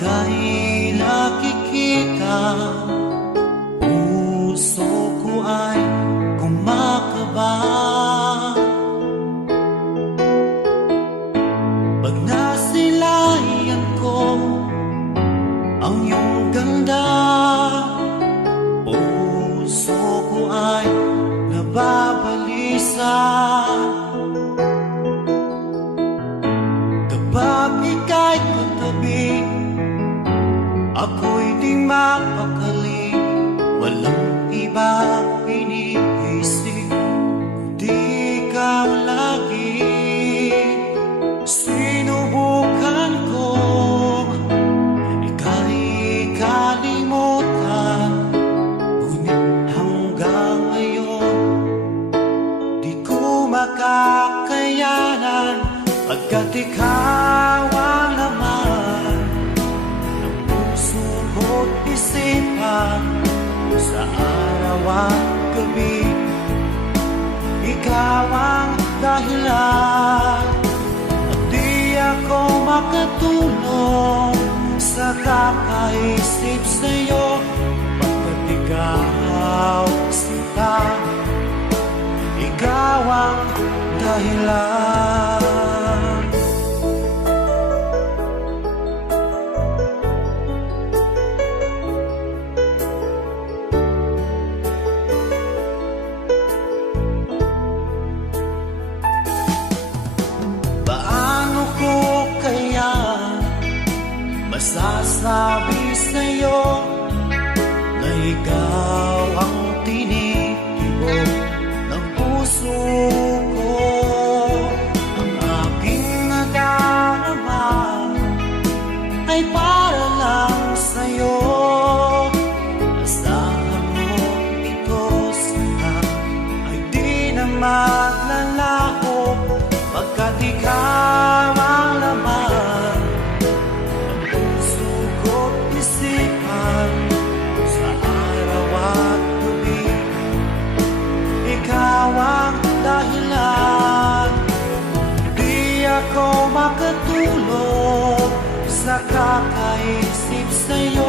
ika'y nakikita, puso ko ay kumakaba. Pag nasilayan ko ang iyong ganda, puso ko ay nababalisa. Kapag ika'y katabi, ako'y di mapakali. Walang ibang iniisip, kundi ikaw lagi. Sinubukan ko ika'y kalimutan, ngunit hanggang ngayon di ko makakayanan. Pagkat ikaw ang laman ng puso ko't isipan, sa araw at gabi, ikaw ang dahilan. At di ako makatulog sa kakaisip sa'yo, pagkat ikaw sinta, ikaw ang dahilan. Masasabi sa'yo na ikaw ang tinitibok ng puso ko. Ang aking nadarama ay para lang sa'yo. Asahan mo ito sana ay di na maglalaho, pagkat ikaw ang laman sa araw at gabi, ikaw ang dahilan. Di ako makatulog sa kakaisip sa'yo,